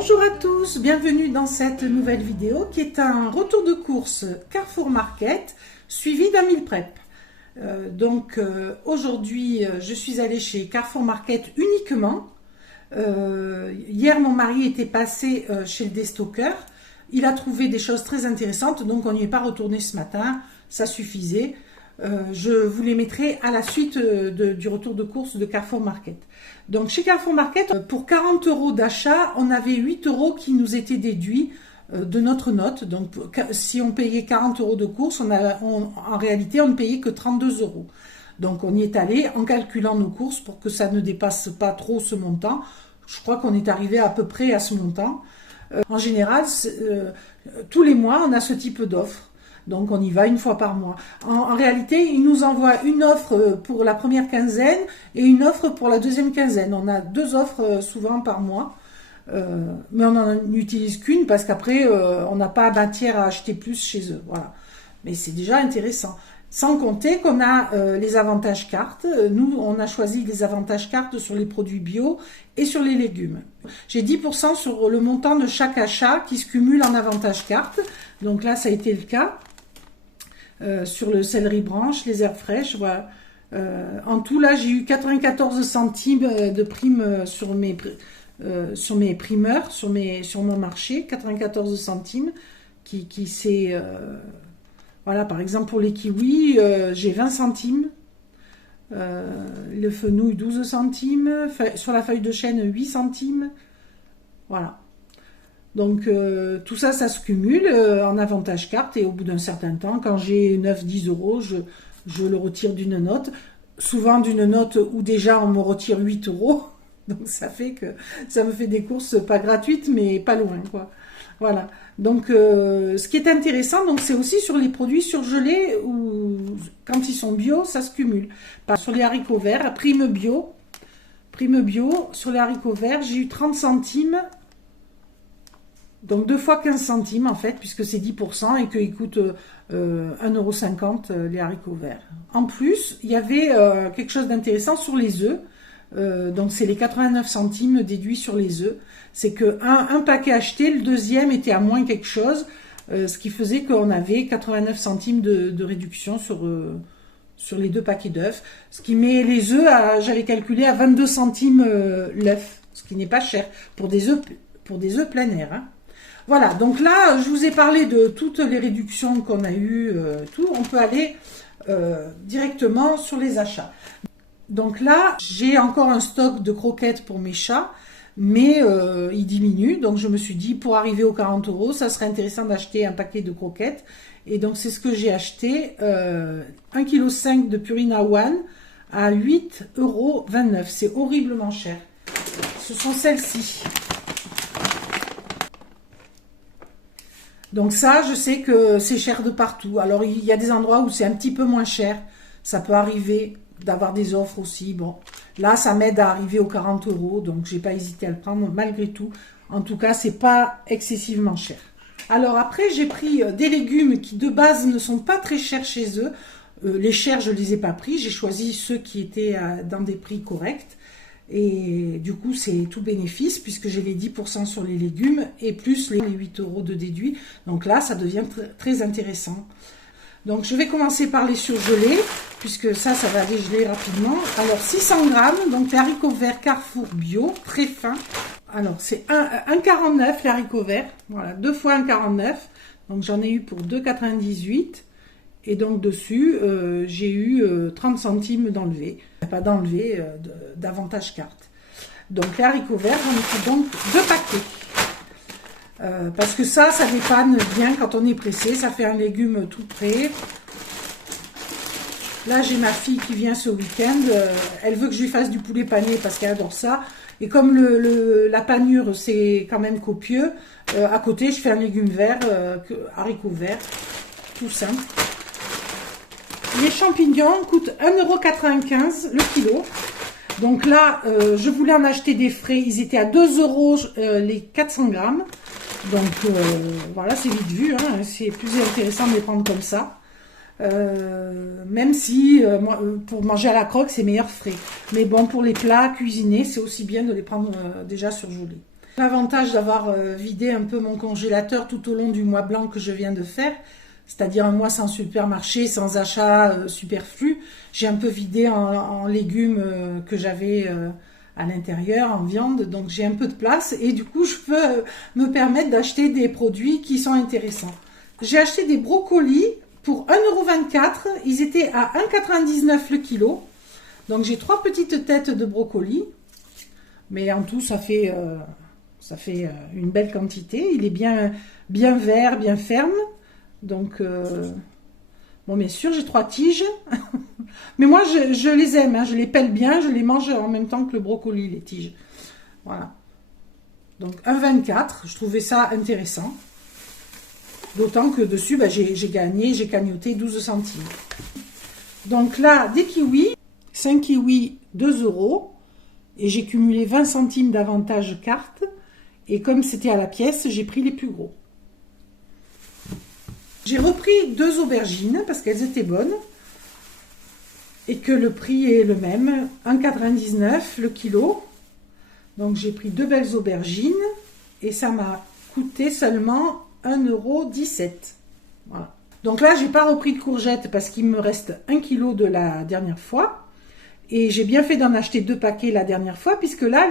Bonjour à tous, bienvenue dans cette nouvelle vidéo qui est un retour de course Carrefour Market suivi d'un meal prep. Aujourd'hui je suis allée chez Carrefour Market uniquement. Hier mon mari était passé chez le déstockeur, il a trouvé des choses très intéressantes donc on n'y est pas retourné ce matin, ça suffisait. Je vous les mettrai à la suite du retour de course de Carrefour Market. Donc chez Carrefour Market, pour 40 € d'achat, on avait 8 € qui nous étaient déduits de notre note. Donc si on payait 40 € de course, en réalité on ne payait que 32 €. Donc on y est allé en calculant nos courses pour que ça ne dépasse pas trop ce montant. Je crois qu'on est arrivé à peu près à ce montant. En général, tous les mois on a ce type d'offre. Donc on y va une fois par mois. En réalité, ils nous envoient une offre pour la première quinzaine et une offre pour la deuxième quinzaine. On a deux offres souvent par mois, mais on n'en utilise qu'une parce qu'après, on n'a pas matière à acheter plus chez eux. Voilà. Mais c'est déjà intéressant. Sans compter qu'on a les avantages cartes. Nous, on a choisi les avantages cartes sur les produits bio et sur les légumes. J'ai 10% sur le montant de chaque achat qui se cumule en avantages cartes. Donc là, ça a été le cas. Sur le céleri branche, les herbes fraîches, voilà. En tout, là, j'ai eu 94 centimes de prime sur mes primeurs, sur mon marché, 94 centimes, qui c'est... voilà, par exemple, pour les kiwis, j'ai 20 centimes, le fenouil, 12 centimes, sur la feuille de chêne, 8 centimes, voilà. Donc tout ça, ça se cumule en avantage carte et au bout d'un certain temps, quand j'ai 9-10 €, je le retire d'une note. Souvent d'une note où déjà on me retire 8 €. Donc ça fait que ça me fait des courses pas gratuites mais pas loin quoi. Voilà. Donc ce qui est intéressant, donc c'est aussi sur les produits surgelés où quand ils sont bio, ça se cumule. Sur les haricots verts, prime bio, sur les haricots verts, j'ai eu 30 centimes. Donc 2 fois 15 centimes en fait, puisque c'est 10% et qu'ils coûtent 1,50 € les haricots verts. En plus, il y avait quelque chose d'intéressant sur les œufs. Donc c'est les 89 centimes déduits sur les œufs. C'est qu'un paquet acheté, le deuxième était à moins quelque chose, ce qui faisait qu'on avait 89 centimes de réduction sur les deux paquets d'œufs. Ce qui met les œufs, j'avais calculé à 22 centimes l'œuf, ce qui n'est pas cher pour des œufs plein air. Hein. Voilà, donc là, je vous ai parlé de toutes les réductions qu'on a eues, tout. On peut aller directement sur les achats. Donc là, j'ai encore un stock de croquettes pour mes chats, mais il diminue. Donc je me suis dit, pour arriver aux 40 €, ça serait intéressant d'acheter un paquet de croquettes. Et donc c'est ce que j'ai acheté, 1,5 kg de Purina One à 8,29 €. C'est horriblement cher. Ce sont celles-ci. Donc ça, je sais que c'est cher de partout. Alors, il y a des endroits où c'est un petit peu moins cher. Ça peut arriver d'avoir des offres aussi. Bon, là, ça m'aide à arriver aux 40 €. Donc, j'ai pas hésité à le prendre malgré tout. En tout cas, c'est pas excessivement cher. Alors après, j'ai pris des légumes qui, de base, ne sont pas très chers chez eux. Les chers, je les ai pas pris. J'ai choisi ceux qui étaient dans des prix corrects. Et du coup, c'est tout bénéfice puisque j'ai les 10% sur les légumes et plus les 8 € de déduit. Donc là, ça devient très intéressant. Donc, je vais commencer par les surgelés puisque ça va dégeler rapidement. Alors, 600 grammes, donc les haricots verts Carrefour bio, très fins. Alors, c'est 1,49 les haricots verts. Voilà, 2 fois 1,49. Donc, j'en ai eu pour 2,98. Et donc dessus, j'ai eu 30 centimes d'enlevé. Pas d'enlevé, d'avantage carte. Donc les haricots verts, j'en ai pris donc 2 paquets. Parce que ça dépanne bien quand on est pressé. Ça fait un légume tout prêt. Là, j'ai ma fille qui vient ce week-end. Elle veut que je lui fasse du poulet pané parce qu'elle adore ça. Et comme la panure, c'est quand même copieux, à côté, je fais un légume vert, haricots verts, tout simple. Les champignons coûtent 1,95 € le kilo. Donc là, je voulais en acheter des frais. Ils étaient à 2 € les 400 grammes. Donc voilà, c'est vite vu. Hein. C'est plus intéressant de les prendre comme ça. Même si pour manger à la croque, c'est meilleur frais. Mais bon, pour les plats cuisinés, c'est aussi bien de les prendre déjà surgelés. L'avantage d'avoir vidé un peu mon congélateur tout au long du mois blanc que je viens de faire, c'est-à-dire un mois sans supermarché, sans achat superflu, j'ai un peu vidé en légumes que j'avais à l'intérieur, en viande, donc j'ai un peu de place et du coup je peux me permettre d'acheter des produits qui sont intéressants. J'ai acheté des brocolis pour 1,24 €, ils étaient à 1,99 € le kilo, donc j'ai 3 petites têtes de brocolis, mais en tout ça fait une belle quantité, il est bien vert, bien ferme, donc bon bien sûr j'ai 3 tiges, mais moi je les aime, hein, je les pèle bien, je les mange en même temps que le brocoli, les tiges, voilà. Donc 1,24 €, je trouvais ça intéressant. D'autant que dessus, j'ai cagnoté 12 centimes. Donc là, des kiwis, 5 kiwis, 2 €. Et j'ai cumulé 20 centimes d'avantage carte. Et comme c'était à la pièce, j'ai pris les plus gros. J'ai repris 2 aubergines parce qu'elles étaient bonnes. Et que le prix est le même, 1,99 € le kilo. Donc j'ai pris 2 belles aubergines. Et ça m'a coûté seulement 1,17 €. Voilà. Donc là, j'ai pas repris de courgettes parce qu'il me reste 1 kilo de la dernière fois. Et j'ai bien fait d'en acheter 2 paquets la dernière fois, puisque là,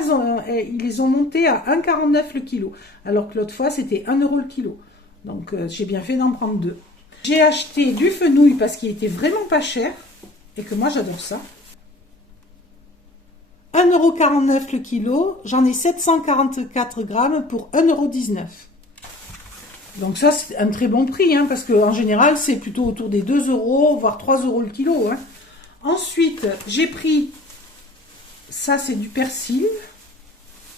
ils les ont montés à 1,49 € le kilo. Alors que l'autre fois, c'était 1 € le kilo. Donc j'ai bien fait d'en prendre 2. J'ai acheté du fenouil parce qu'il était vraiment pas cher. Et que moi, j'adore ça. 1,49 € le kilo. J'en ai 744 grammes pour 1,19 €. Donc ça, c'est un très bon prix, hein, parce qu'en général, c'est plutôt autour des 2 €, voire 3 € le kilo. Hein. Ensuite, j'ai pris, ça c'est du persil,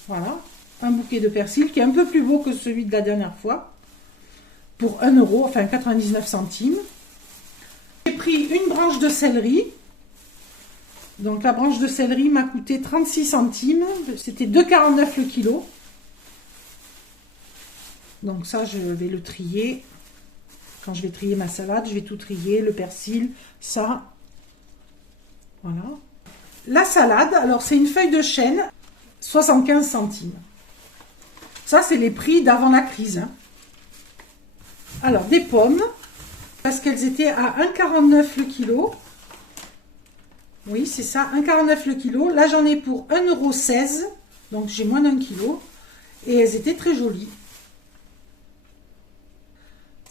voilà, un bouquet de persil qui est un peu plus beau que celui de la dernière fois, pour 1 €, enfin 99 centimes. J'ai pris une branche de céleri, donc la branche de céleri m'a coûté 36 centimes, c'était 2,49 € le kilo. Donc ça, je vais le trier. Quand je vais trier ma salade, je vais tout trier. Le persil, ça. Voilà. La salade, alors c'est une feuille de chêne, 75 centimes. Ça, c'est les prix d'avant la crise. Hein. Alors, des pommes, parce qu'elles étaient à 1,49 € le kilo. Oui, c'est ça, 1,49 € le kilo. Là, j'en ai pour 1,16 €, donc j'ai moins d'1 kilo. Et elles étaient très jolies.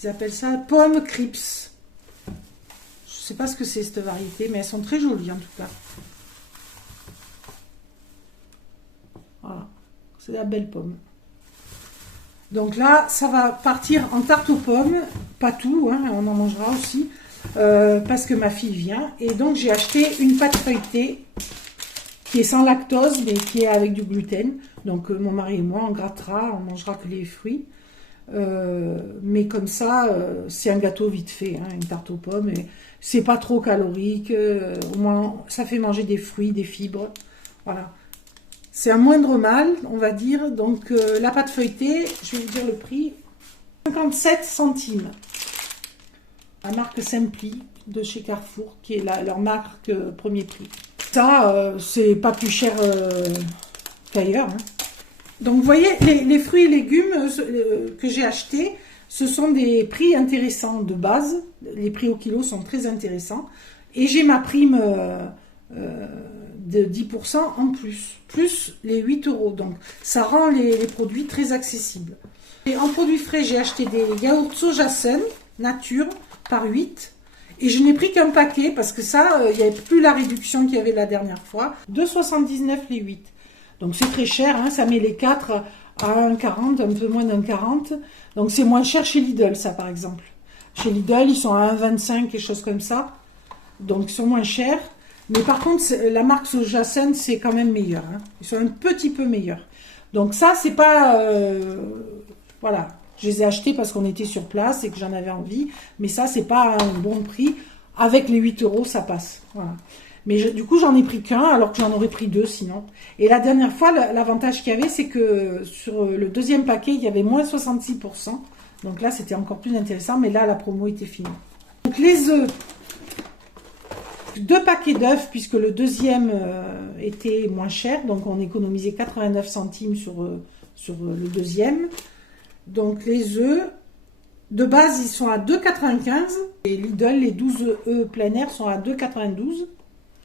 Ils appellent ça pommes crips. Je ne sais pas ce que c'est cette variété, mais elles sont très jolies en tout cas. Voilà, c'est la belle pomme. Donc là, ça va partir en tarte aux pommes, pas tout, hein, on en mangera aussi, parce que ma fille vient. Et donc j'ai acheté une pâte feuilletée qui est sans lactose, mais qui est avec du gluten. Donc mon mari et moi, on grattera, on mangera que les fruits. Mais comme ça, c'est un gâteau vite fait, hein, une tarte aux pommes, et c'est pas trop calorique, au moins ça fait manger des fruits, des fibres, voilà. C'est un moindre mal, on va dire. Donc la pâte feuilletée, je vais vous dire le prix, 57 centimes. La marque Simply de chez Carrefour, qui est leur marque premier prix. Ça, c'est pas plus cher qu'ailleurs, hein. Donc, vous voyez, les fruits et légumes que j'ai achetés, ce sont des prix intéressants de base. Les prix au kilo sont très intéressants. Et j'ai ma prime de 10% en plus les 8 €. Donc, ça rend les produits très accessibles. Et en produits frais, j'ai acheté des yaourts soja sun, nature, par 8. Et je n'ai pris qu'un paquet, parce que ça, il n'y avait plus la réduction qu'il y avait la dernière fois. 2,79 € les 8. Donc c'est très cher, hein, ça met les 4 à 1,40, un peu moins d'1,40. Donc c'est moins cher chez Lidl, ça par exemple. Chez Lidl, ils sont à 1,25, quelque chose comme ça. Donc ils sont moins chers. Mais par contre, la marque Soja Sun, c'est quand même meilleur. Hein. Ils sont un petit peu meilleurs. Donc ça, c'est pas... voilà, je les ai achetés parce qu'on était sur place et que j'en avais envie. Mais ça, c'est pas un bon prix. Avec les 8 €, ça passe. Voilà. Mais du coup, j'en ai pris qu'un, alors que j'en aurais pris 2 sinon. Et la dernière fois, l'avantage qu'il y avait, c'est que sur le deuxième paquet, il y avait moins 66%. Donc là, c'était encore plus intéressant, mais là, la promo était finie. Donc les œufs, 2 paquets d'œufs, puisque le deuxième était moins cher. Donc on économisait 89 centimes sur sur le deuxième. Donc les œufs, de base, ils sont à 2,95 et Lidl, les 12 œufs plein air sont à 2,92.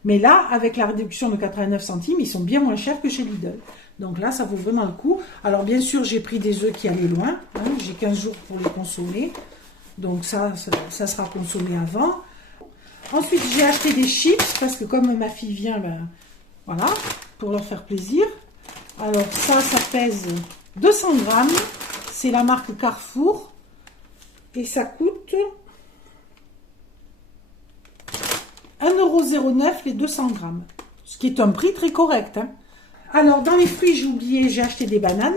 Mais là, avec la réduction de 89 centimes, ils sont bien moins chers que chez Lidl. Donc là, ça vaut vraiment le coup. Alors bien sûr, j'ai pris des œufs qui allaient loin. Hein, j'ai 15 jours pour les consommer. Donc ça sera consommé avant. Ensuite, j'ai acheté des chips parce que comme ma fille vient, ben, voilà, pour leur faire plaisir. Alors ça pèse 200 grammes. C'est la marque Carrefour. Et ça coûte 1,09 € les 200 grammes. Ce qui est un prix très correct. Hein. Alors, dans les fruits, j'ai oublié, j'ai acheté des bananes.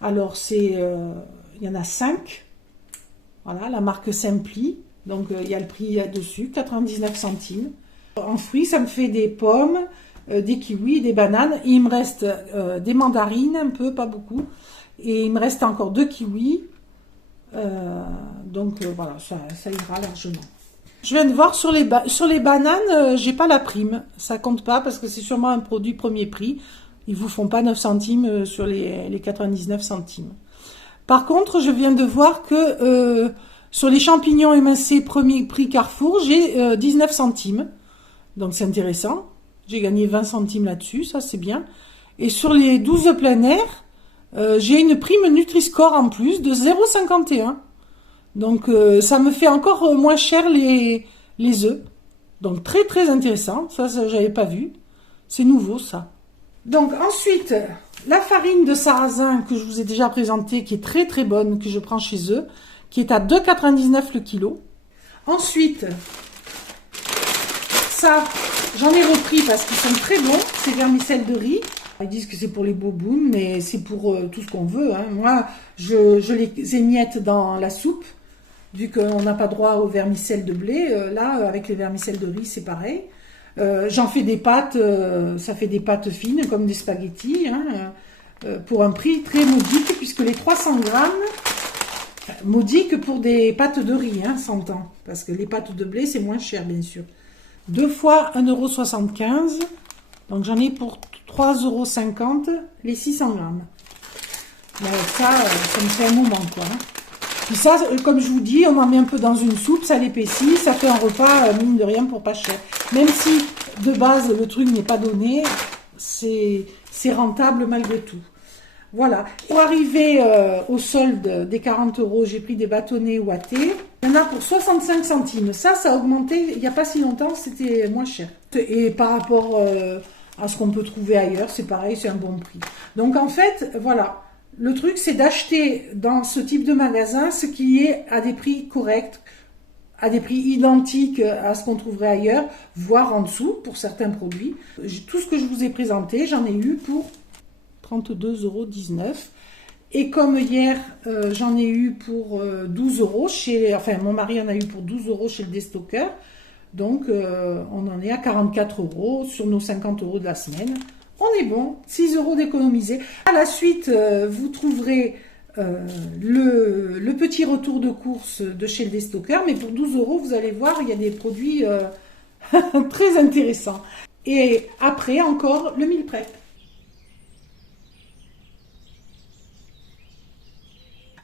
Alors, il y en a 5. Voilà, la marque Simply. Donc, il y a le prix dessus, 99 centimes. En fruits, ça me fait des pommes, des kiwis, des bananes. Et il me reste des mandarines, un peu, pas beaucoup. Et il me reste encore 2 kiwis. Voilà, ça ira largement. Je viens de voir sur les bananes, j'ai pas la prime. Ça compte pas parce que c'est sûrement un produit premier prix. Ils vous font pas 9 centimes sur les 99 centimes. Par contre, je viens de voir que sur les champignons émincés premier prix Carrefour, j'ai 19 centimes. Donc c'est intéressant. J'ai gagné 20 centimes là-dessus, ça c'est bien. Et sur les 12 plein air, j'ai une prime Nutri-Score en plus de 0,51. Donc ça me fait encore moins cher les œufs. Donc très très intéressant, ça j'avais pas vu. C'est nouveau ça. Donc ensuite, la farine de sarrasin que je vous ai déjà présentée, qui est très très bonne, que je prends chez eux, qui est à 2,99 € le kilo. Ensuite, ça, j'en ai repris parce qu'ils sont très bons, ces vermicelles de riz. Ils disent que c'est pour les bobounes, mais c'est pour tout ce qu'on veut. Hein. Moi, je les émiette dans la soupe. Vu qu'on n'a pas droit aux vermicelles de blé, là, avec les vermicelles de riz, c'est pareil. J'en fais des pâtes, ça fait des pâtes fines, comme des spaghettis, hein, pour un prix très modique, puisque les 300 grammes, modique pour des pâtes de riz, hein, s'entend. Parce que les pâtes de blé, c'est moins cher, bien sûr. 2 fois 1,75 €, donc j'en ai pour 3,50 € les 600 grammes. Donc ça me fait un moment, quoi. Hein. Puis ça, comme je vous dis, on en met un peu dans une soupe, ça l'épaissit, ça fait un repas, mine de rien, pour pas cher. Même si, de base, le truc n'est pas donné, c'est rentable malgré tout. Voilà. Pour arriver au solde des 40 €, j'ai pris des bâtonnets ouatés. Il y en a pour 65 centimes. Ça a augmenté, il n'y a pas si longtemps, c'était moins cher. Et par rapport à ce qu'on peut trouver ailleurs, c'est pareil, c'est un bon prix. Donc en fait, voilà. Le truc, c'est d'acheter dans ce type de magasin ce qui est à des prix corrects, à des prix identiques à ce qu'on trouverait ailleurs, voire en dessous pour certains produits. Tout ce que je vous ai présenté, j'en ai eu pour 32,19 €. Et comme hier, j'en ai eu pour 12 € enfin mon mari en a eu pour 12 € chez le Destocker. Donc on en est à 44 € sur nos 50 € de la semaine. On est bon, 6 € d'économiser. À la suite, vous trouverez le petit retour de course de chez le Destocker, mais pour 12 €, vous allez voir, il y a des produits très intéressants. Et après, encore, le meal prep.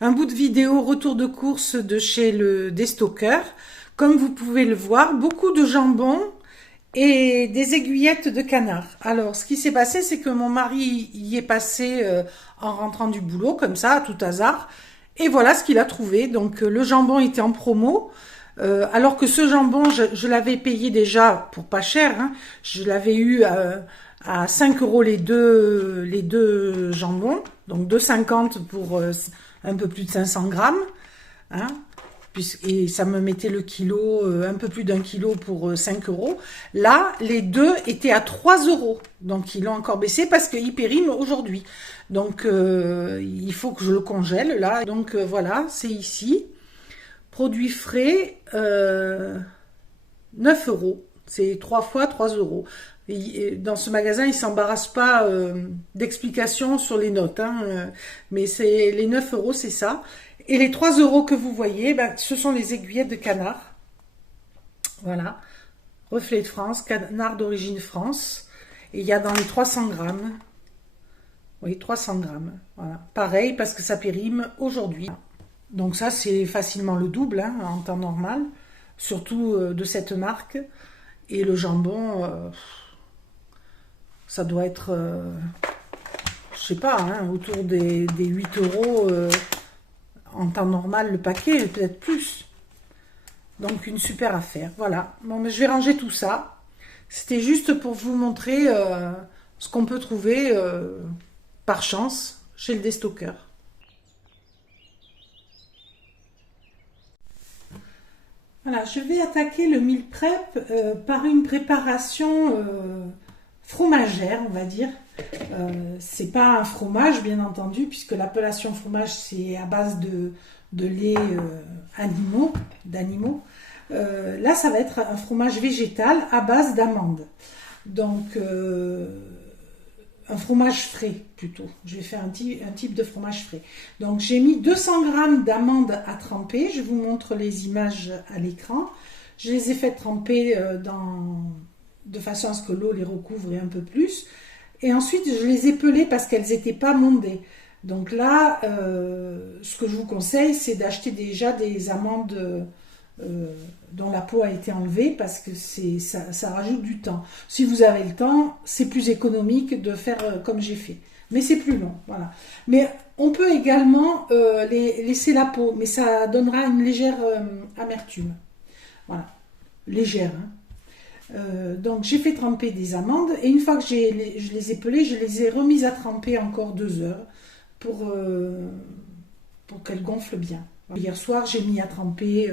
Un bout de vidéo retour de course de chez le Destocker. Comme vous pouvez le voir, beaucoup de jambon et des aiguillettes de canard. Alors, ce qui s'est passé, c'est que mon mari y est passé en rentrant du boulot, comme ça, à tout hasard. Et voilà ce qu'il a trouvé. Donc, le jambon était en promo. Alors que ce jambon, je l'avais payé déjà pour pas cher. Hein. Je l'avais eu à 5 € les deux jambons. Donc, 2,50 € pour un peu plus de 500 grammes. Hein. Et ça me mettait le kilo, un peu plus d'1 kilo pour 5 €. Là, les deux étaient à 3 €. Donc, ils l'ont encore baissé parce qu'ils périment aujourd'hui. Donc, il faut que je le congèle, là. Donc, voilà, c'est ici. Produits frais, 9 €. C'est 3 fois 3 €. Et dans ce magasin, ils ne s'embarrassent pas d'explications sur les notes. Hein, mais les 9 €, c'est ça. Et les 3 € que vous voyez, ben, ce sont les aiguillettes de canard. Voilà. Reflet de France, canard d'origine France. Et il y a dans les 300 grammes. Oui, 300 grammes. Voilà. Pareil, parce que ça périme aujourd'hui. Donc ça, c'est facilement le double hein, en temps normal, surtout de cette marque. Et le jambon, ça doit être, je sais pas, hein, autour des 8 euros en temps normal le paquet, peut-être plus. Donc une super affaire. Voilà. Bon, mais je vais ranger tout ça. C'était juste pour vous montrer ce qu'on peut trouver par chance chez le déstockeur. Voilà, je vais attaquer le meal prep par une préparation fromagère, on va dire. C'est pas un fromage, bien entendu, puisque l'appellation fromage, c'est à base de lait d'animaux. Là, ça va être un fromage végétal à base d'amandes. Donc, un fromage frais, plutôt. Je vais faire un type de fromage frais. Donc, j'ai mis 200 g d'amandes à tremper. Je vous montre les images à l'écran. Je les ai fait tremper de façon à ce que l'eau les recouvre un peu plus. Et ensuite, je les ai pelées parce qu'elles n'étaient pas mondées. Donc là, ce que je vous conseille, c'est d'acheter déjà des amandes dont la peau a été enlevée parce que ça rajoute du temps. Si vous avez le temps, c'est plus économique de faire comme j'ai fait. Mais c'est plus long, voilà. Mais on peut également laisser la peau, mais ça donnera une légère amertume. Voilà, légère. Hein. Donc j'ai fait tremper des amandes et une fois que je les ai pelées, je les ai remises à tremper encore 2 heures pour qu'elles gonflent bien. Hier soir, j'ai mis à tremper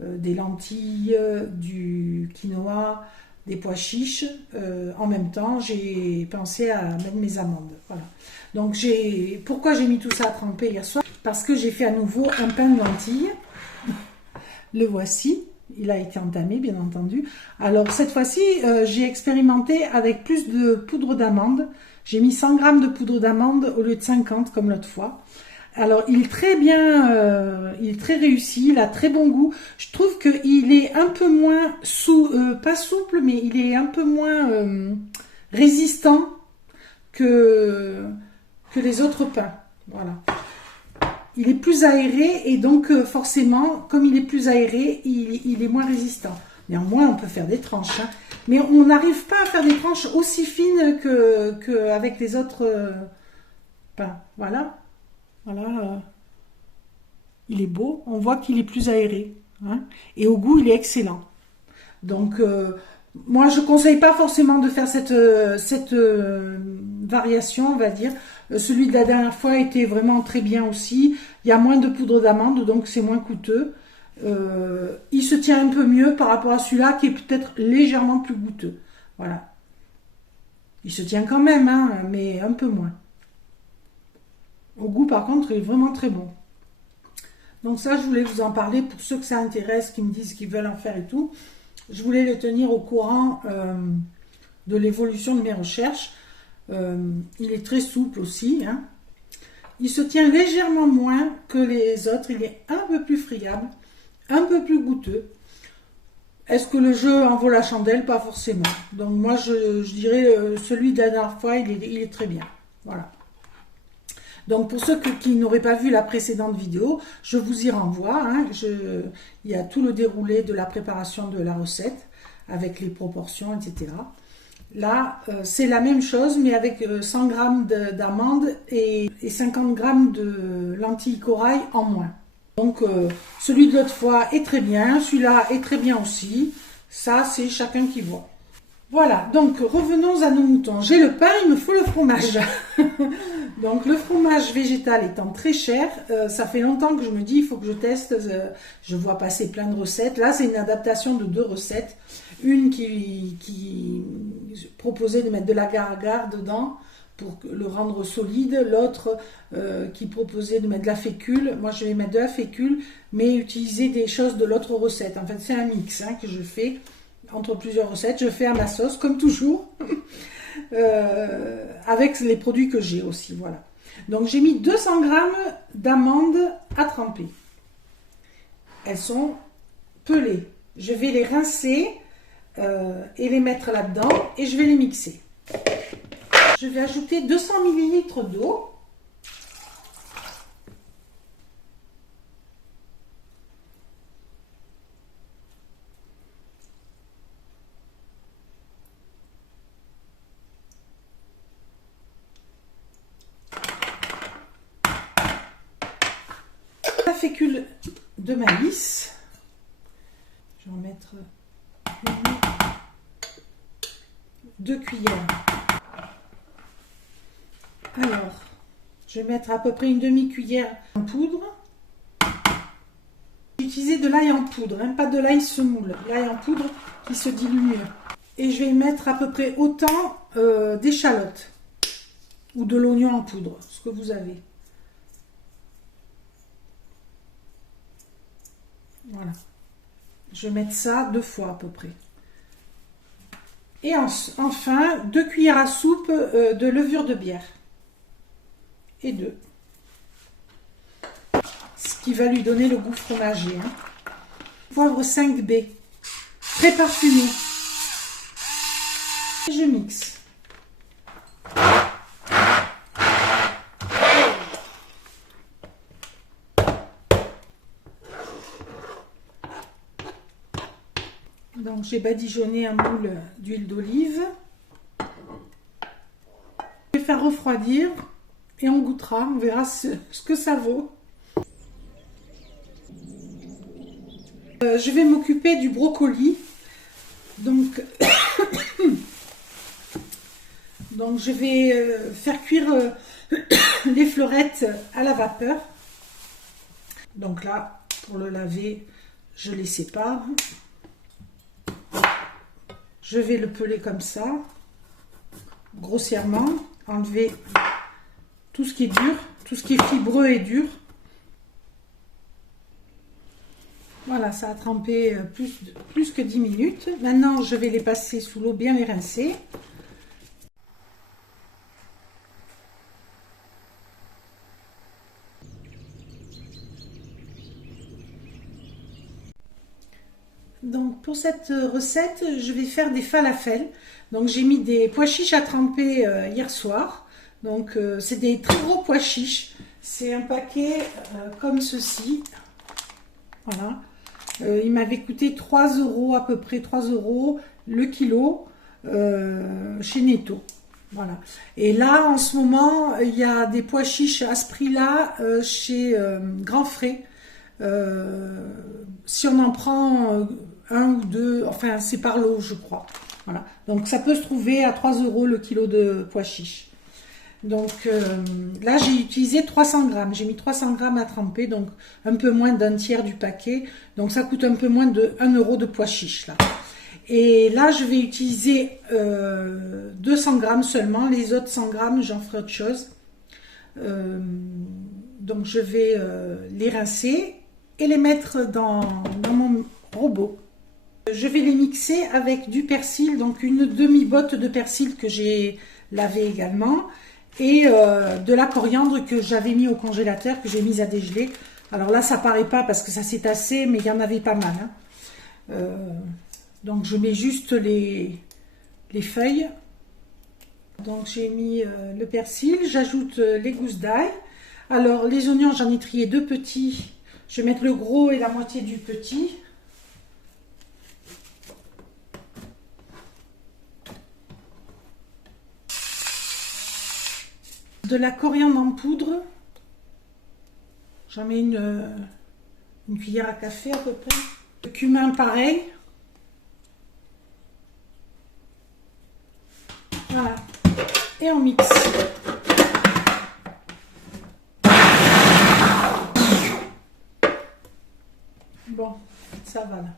des lentilles, du quinoa, des pois chiches. En même temps, j'ai pensé à mettre mes amandes. Voilà. Donc, pourquoi j'ai mis tout ça à tremper hier soir? Parce que j'ai fait à nouveau un pain de lentilles. Le voici. Il a été entamé, bien entendu. Alors, cette fois-ci, j'ai expérimenté avec plus de poudre d'amande. J'ai mis 100 g de poudre d'amande au lieu de 50 comme l'autre fois. Alors, il est très bien, il est très réussi, il a très bon goût. Je trouve qu'il est un peu moins pas souple, mais il est un peu moins résistant que les autres pains. Voilà. Il est plus aéré et donc forcément, comme il est plus aéré, il est moins résistant. Néanmoins, on peut faire des tranches, hein, mais on n'arrive pas à faire des tranches aussi fines qu'avec les autres pains. Voilà. Voilà, il est beau, on voit qu'il est plus aéré, hein, et au goût il est excellent. Donc moi je ne conseille pas forcément de faire cette variation, on va dire. Celui de la dernière fois était vraiment très bien aussi, il y a moins de poudre d'amande donc c'est moins coûteux. Il se tient un peu mieux par rapport à celui-là qui est peut-être légèrement plus goûteux. Voilà. Il se tient quand même, hein, mais un peu moins. Au goût, par contre, il est vraiment très bon. Donc ça, je voulais vous en parler pour ceux que ça intéresse, qui me disent qu'ils veulent en faire et tout. Je voulais les tenir au courant de l'évolution de mes recherches. Il est très souple aussi. Hein. Il se tient légèrement moins que les autres. Il est un peu plus friable, un peu plus goûteux. Est-ce que le jeu en vaut la chandelle? Pas forcément. Donc moi, je dirais celui de la dernière fois, il est très bien. Voilà. Donc pour ceux qui n'auraient pas vu la précédente vidéo, je vous y renvoie. Hein, il y a tout le déroulé de la préparation de la recette avec les proportions, etc. Là, c'est la même chose, mais avec 100 g d'amandes et 50 g de lentilles corail en moins. Donc celui de l'autre fois est très bien, celui-là est très bien aussi. Ça, c'est chacun qui voit. Voilà, donc revenons à nos moutons. J'ai le pain, il me faut le fromage. Donc le fromage végétal étant très cher, ça fait longtemps que je me dis il faut que je teste. Je vois passer plein de recettes. Là, c'est une adaptation de 2 recettes. Une qui proposait de mettre de l'agar-agar dedans pour le rendre solide. L'autre qui proposait de mettre de la fécule. Moi, je vais mettre de la fécule, mais utiliser des choses de l'autre recette. En fait, c'est un mix hein, que je fais. Entre plusieurs recettes, je fais à ma sauce, comme toujours, avec les produits que j'ai aussi, voilà. Donc j'ai mis 200 g d'amandes à tremper. Elles sont pelées. Je vais les rincer et les mettre là-dedans et je vais les mixer. Je vais ajouter 200 ml d'eau. La fécule de maïs. Je vais en mettre 2 cuillères. Alors, je vais mettre à peu près une demi-cuillère en poudre. J'ai utilisé de l'ail en poudre, hein, pas de l'ail semoule. L'ail en poudre qui se dilue mieux. Et je vais mettre à peu près autant d'échalotes ou de l'oignon en poudre, ce que vous avez. Voilà. Je vais mettre ça 2 fois à peu près. Et enfin, 2 cuillères à soupe de levure de bière. Et 2. Ce qui va lui donner le goût fromager. Hein. Poivre 5B. Très parfumé. Et je mixe. Donc j'ai badigeonné un moule d'huile d'olive. Je vais faire refroidir et on goûtera, on verra ce que ça vaut. Je vais m'occuper du brocoli. Donc, je vais faire cuire les fleurettes à la vapeur. Donc là, pour le laver, je les sépare. Je vais le peler comme ça, grossièrement, enlever tout ce qui est dur, tout ce qui est fibreux et dur. Voilà, ça a trempé plus que 10 minutes. Maintenant, je vais les passer sous l'eau, bien les rincer. Donc pour cette recette, je vais faire des falafels. Donc j'ai mis des pois chiches à tremper hier soir. Donc c'est des très gros pois chiches. C'est un paquet comme ceci. Voilà. Il m'avait coûté 3 € à peu près, 3 € le kilo chez Netto. Voilà. Et là en ce moment, il y a des pois chiches à ce prix-là chez Grand Frais. Si on en prend un ou deux, enfin c'est par lot je crois. Voilà. Donc ça peut se trouver à 3 € le kilo de pois chiches. Donc là j'ai utilisé 300 grammes. J'ai mis 300 grammes à tremper, donc un peu moins d'un tiers du paquet. Donc ça coûte un peu moins de 1 € de pois chiches là. Et là je vais utiliser 200 grammes seulement. Les autres 100 grammes j'en ferai autre chose. Donc je vais les rincer et les mettre dans mon robot. Je vais les mixer avec du persil, donc une demi-botte de persil que j'ai lavé également, et de la coriandre que j'avais mis au congélateur, que j'ai mise à dégeler. Alors là, ça paraît pas parce que ça s'est tassé, mais il y en avait pas mal. Hein. Donc je mets juste les feuilles. Donc j'ai mis le persil, j'ajoute les gousses d'ail. Alors les oignons, j'en ai trié 2 petits. Je vais mettre le gros et la moitié du petit. De la coriandre en poudre. J'en mets une cuillère à café à peu près. Le cumin pareil. Voilà. Et on mixe. Bon, ça va là.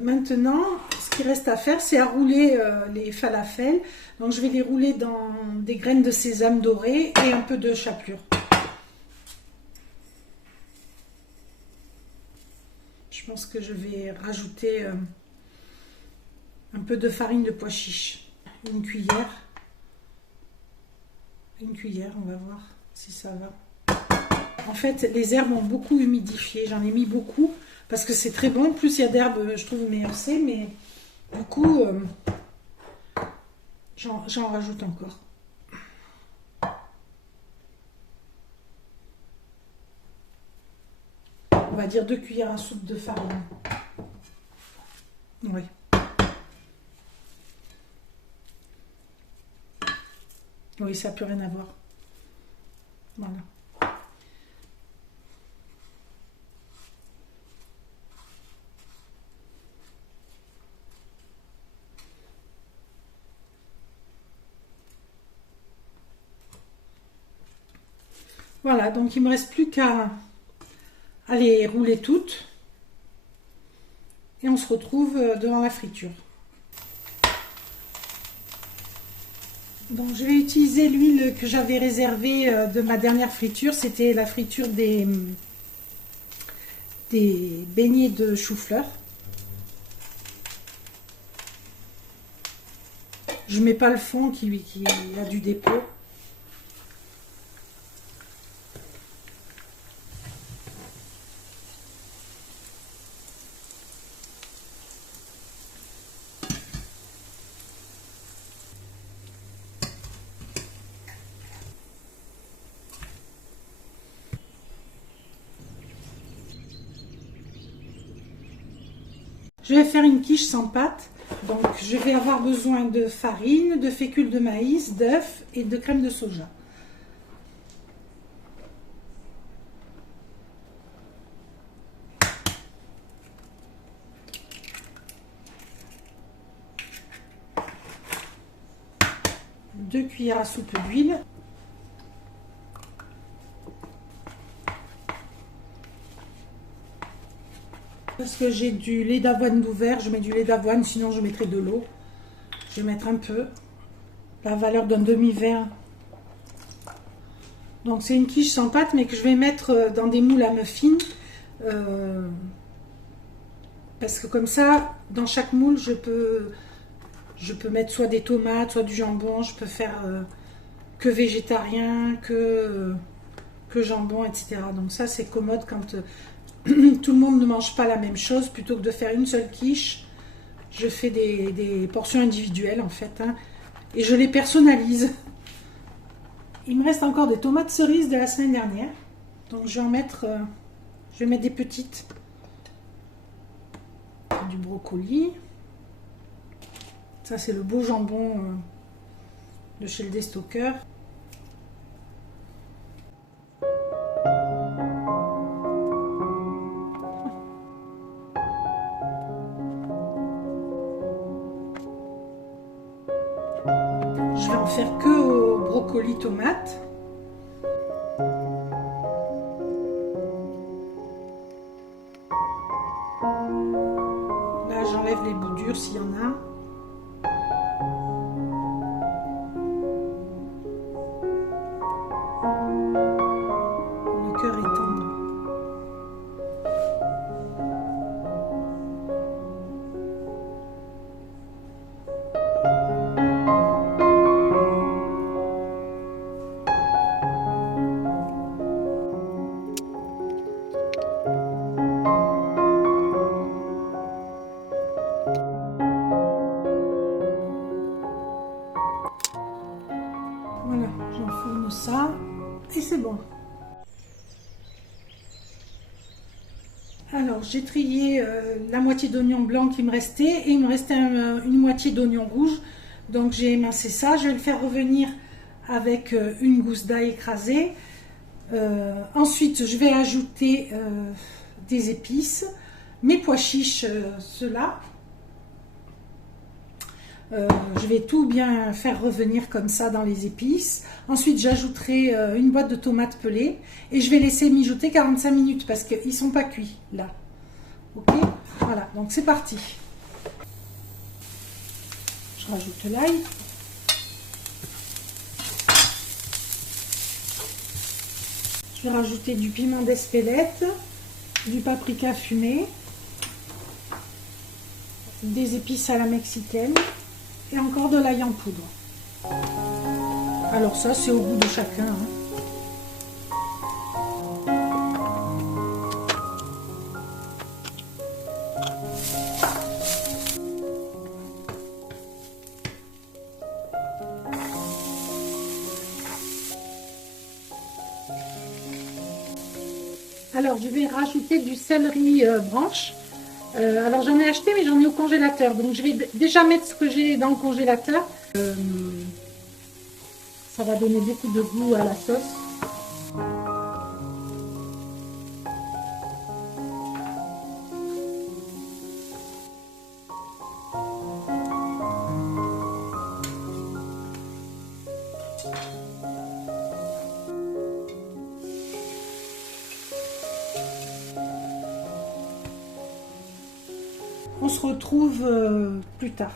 Maintenant, ce qui reste à faire, c'est à rouler les falafels. Donc je vais les rouler dans des graines de sésame dorées et un peu de chapelure. Je pense que je vais rajouter un peu de farine de pois chiche. Une cuillère. Une cuillère, on va voir si ça va. En fait, les herbes ont beaucoup humidifié. J'en ai mis beaucoup. Parce que c'est très bon, plus il y a d'herbes, je trouve meilleur c'est, mais du coup, j'en rajoute encore. On va dire 2 cuillères à soupe de farine. Oui. Oui, ça n'a plus rien à voir. Voilà. Voilà, donc il ne me reste plus qu'à les rouler toutes. Et on se retrouve devant la friture. Donc je vais utiliser l'huile que j'avais réservée de ma dernière friture. C'était la friture des beignets de chou-fleur. Je ne mets pas le fond qui a du dépôt. Je vais faire une quiche sans pâte. Donc je vais avoir besoin de farine, de fécule de maïs, d'œufs et de crème de soja. Deux cuillères à soupe d'huile. Parce que j'ai du lait d'avoine d'ouvert, je mets du lait d'avoine, sinon je mettrai de l'eau. Je vais mettre un peu, la valeur d'un demi-verre. Donc c'est une quiche sans pâte, mais que je vais mettre dans des moules à muffins. Parce que comme ça, dans chaque moule, je peux mettre soit des tomates, soit du jambon. Je peux faire que végétarien, que jambon, etc. Donc ça c'est commode quand... tout le monde ne mange pas la même chose. Plutôt que de faire une seule quiche, je fais des portions individuelles en fait, hein, et je les personnalise. Il me reste encore des tomates cerises de la semaine dernière, donc je vais en mettre, je vais mettre des petites. Du brocoli, ça c'est le beau jambon de chez le Destocker. Je vais en faire que au brocoli tomate. Là, j'enlève les bouts durs s'il y en a. Le cœur est tendre. Voilà, j'enfourne ça et c'est bon. Alors j'ai trié la moitié d'oignon blanc qui me restait et il me restait une moitié d'oignon rouge. Donc j'ai émincé ça, je vais le faire revenir avec une gousse d'ail écrasée. Ensuite je vais ajouter des épices, mes pois chiches, ceux-là. Je vais tout bien faire revenir comme ça dans les épices. Ensuite j'ajouterai une boîte de tomates pelées et je vais laisser mijoter 45 minutes parce qu'ils ne sont pas cuits là. Ok, voilà, donc c'est parti. Je rajoute l'ail. Je vais rajouter du piment d'Espelette, du paprika fumé, des épices à la mexicaine et encore de l'ail en poudre. Alors ça c'est au goût de chacun, hein. Alors, je vais rajouter du céleri branche. Alors, j'en ai acheté, mais j'en ai au congélateur. Donc, je vais déjà mettre ce que j'ai dans le congélateur. Ça va donner beaucoup de goût à la sauce. On se retrouve plus tard.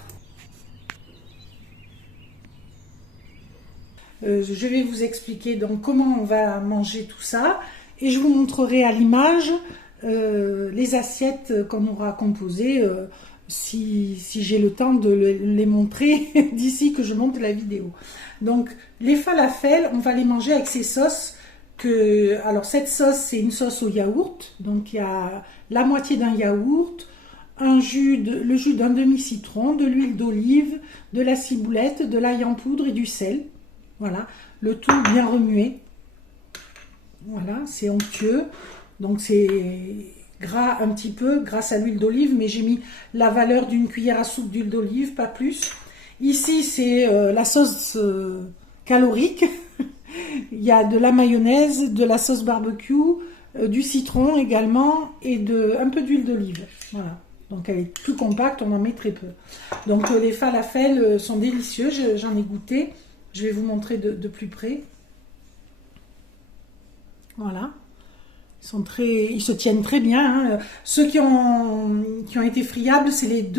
Je vais vous expliquer donc comment on va manger tout ça et je vous montrerai à l'image les assiettes qu'on aura composées si j'ai le temps de les montrer d'ici que je monte la vidéo. Donc les falafels, on va les manger avec ces sauces alors cette sauce, c'est une sauce au yaourt, donc il y a la moitié d'un yaourt, le jus d'un demi-citron, de l'huile d'olive, de la ciboulette, de l'ail en poudre et du sel. Voilà, le tout bien remué. Voilà, c'est onctueux. Donc c'est gras un petit peu grâce à l'huile d'olive, mais j'ai mis la valeur d'une cuillère à soupe d'huile d'olive, pas plus. Ici, c'est la sauce calorique. Il y a de la mayonnaise, de la sauce barbecue, du citron également et un peu d'huile d'olive. Voilà. Donc elle est plus compacte, on en met très peu. Donc les falafels sont délicieux, j'en ai goûté. Je vais vous montrer de plus près. Voilà. Ils se tiennent très bien. Hein. Ceux qui ont été friables, c'est les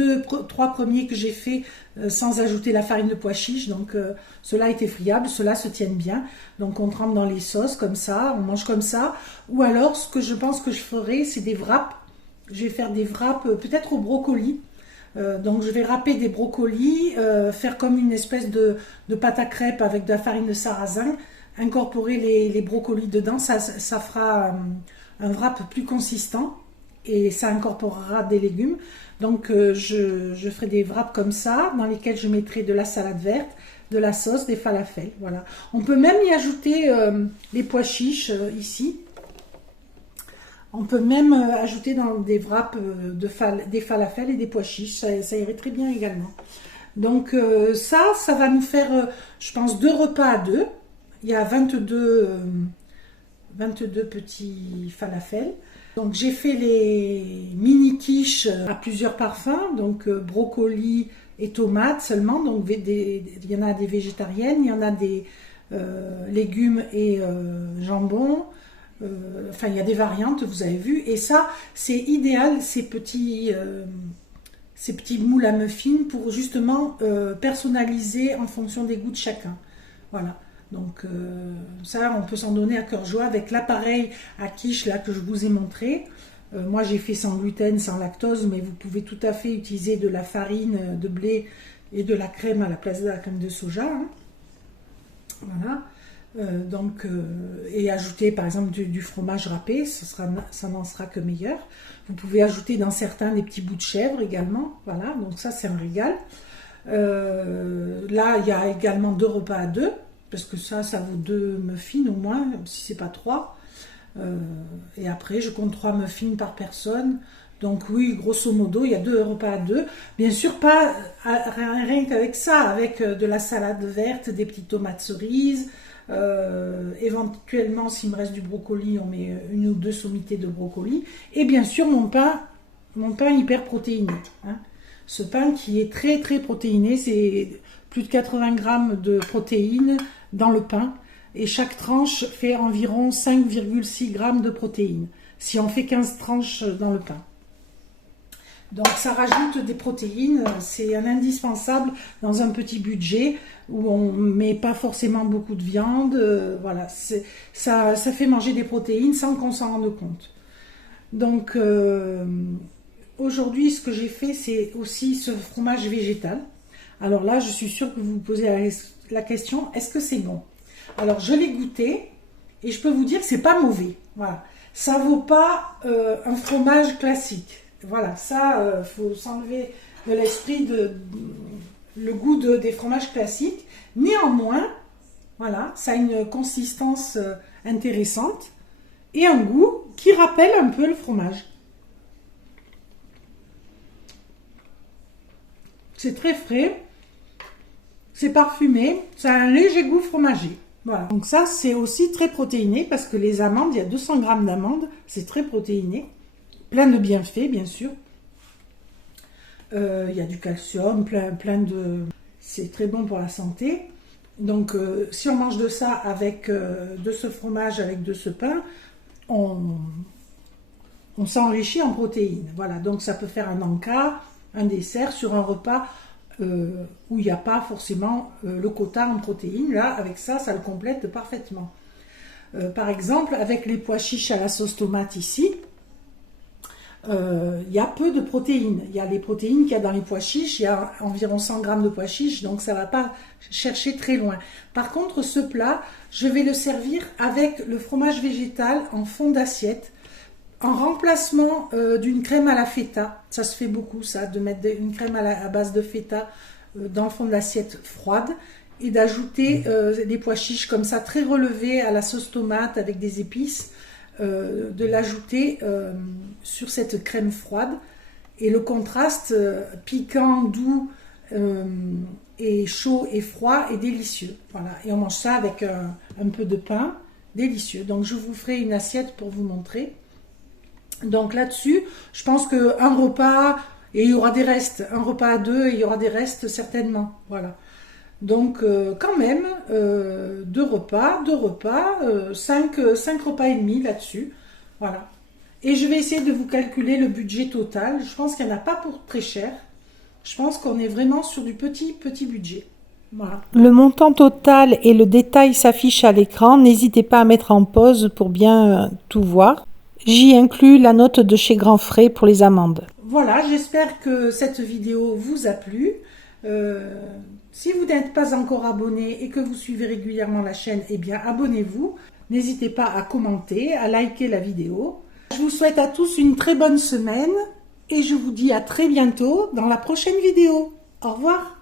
3 premiers que j'ai fait sans ajouter la farine de pois chiche. Donc ceux-là étaient friables, ceux-là se tiennent bien. Donc on trempe dans les sauces comme ça, on mange comme ça. Ou alors ce que je pense que je ferai, c'est des wraps. Je vais faire des wraps peut-être au brocoli. Donc je vais râper des brocolis, faire comme une espèce de pâte à crêpes avec de la farine de sarrasin, incorporer les brocolis dedans, ça fera un wrap plus consistant et ça incorporera des légumes. Donc je ferai des wraps comme ça, dans lesquels je mettrai de la salade verte, de la sauce, des falafels. Voilà. On peut même y ajouter les pois chiches ici. On peut même ajouter dans des wraps des falafels et des pois chiches, ça irait très bien également. Donc ça va nous faire, je pense, 2 repas à 2. Il y a 22 petits falafels. Donc j'ai fait les mini quiches à plusieurs parfums, donc brocoli et tomates seulement. Donc il y en a des végétariennes, il y en a des légumes et jambon. Enfin, il y a des variantes, vous avez vu. Et ça, c'est idéal, ces petits moules à muffins pour justement personnaliser en fonction des goûts de chacun. Voilà. Donc ça, on peut s'en donner à cœur joie avec l'appareil à quiche là que je vous ai montré. Moi, j'ai fait sans gluten, sans lactose, mais vous pouvez tout à fait utiliser de la farine de blé et de la crème à la place de la crème de soja. Hein. Voilà. Et ajouter par exemple du fromage râpé, ça n'en sera que meilleur. Vous pouvez ajouter dans certains des petits bouts de chèvre également, voilà, donc ça c'est un régal. Là il y a également 2 repas à 2, parce que ça vaut 2 muffins au moins, si c'est pas 3. Et après je compte 3 muffins par personne. Donc oui, grosso modo, il y a 2 repas à 2. Bien sûr, pas rien qu'avec ça, avec de la salade verte, des petites tomates cerises. Éventuellement, s'il me reste du brocoli, on met 1 ou 2 sommités de brocoli. Et bien sûr, mon pain hyper protéiné. Hein. Ce pain qui est très très protéiné, c'est plus de 80 grammes de protéines dans le pain. Et chaque tranche fait environ 5,6 grammes de protéines. Si on fait 15 tranches dans le pain. Donc ça rajoute des protéines, c'est un indispensable dans un petit budget où on ne met pas forcément beaucoup de viande. Voilà, ça fait manger des protéines sans qu'on s'en rende compte. Donc aujourd'hui, ce que j'ai fait, c'est aussi ce fromage végétal. Alors là, je suis sûre que vous vous posez la question, est-ce que c'est bon? Alors je l'ai goûté et je peux vous dire que c'est pas mauvais. Voilà, ça vaut pas un fromage classique. Voilà, ça, faut s'enlever de l'esprit le goût des fromages classiques. Néanmoins, voilà, ça a une consistance intéressante et un goût qui rappelle un peu le fromage. C'est très frais, c'est parfumé, ça a un léger goût fromager. Voilà. Donc ça, c'est aussi très protéiné parce que les amandes, il y a 200 grammes d'amandes, c'est très protéiné. Plein de bienfaits, bien sûr. Il y a du calcium, plein de... C'est très bon pour la santé. Donc, si on mange de ça avec de ce fromage, avec de ce pain, on s'enrichit en protéines. Voilà, donc ça peut faire un encas, un dessert sur un repas où il n'y a pas forcément le quota en protéines. Là, avec ça, ça le complète parfaitement. Par exemple, avec les pois chiches à la sauce tomate ici, il y a peu de protéines. Il y a les protéines qu'il y a dans les pois chiches, il y a environ 100 grammes de pois chiches, donc ça ne va pas chercher très loin. Par contre, ce plat, je vais le servir avec le fromage végétal en fond d'assiette, en remplacement d'une crème à la feta. Ça se fait beaucoup, ça, de mettre une crème à base de feta dans le fond de l'assiette froide et d'ajouter les pois chiches comme ça, très relevés à la sauce tomate avec des épices. De l'ajouter sur cette crème froide et le contraste piquant, doux et chaud et froid est délicieux. Voilà. Et on mange ça avec un peu de pain, délicieux. Donc je vous ferai une assiette pour vous montrer. Donc là-dessus, je pense qu'un repas, et il y aura des restes, un repas à deux et il y aura des restes certainement. Voilà. Donc quand même, deux repas, cinq repas et demi là-dessus. Voilà. Et je vais essayer de vous calculer le budget total. Je pense qu'il n'y en a pas pour très cher. Je pense qu'on est vraiment sur du petit budget. Voilà. Le montant total et le détail s'affichent à l'écran. N'hésitez pas à mettre en pause pour bien tout voir. J'y inclus la note de chez Grand Frais pour les amandes. Voilà, j'espère que cette vidéo vous a plu. Si vous n'êtes pas encore abonné et que vous suivez régulièrement la chaîne, eh bien abonnez-vous. N'hésitez pas à commenter, à liker la vidéo. Je vous souhaite à tous une très bonne semaine et je vous dis à très bientôt dans la prochaine vidéo. Au revoir.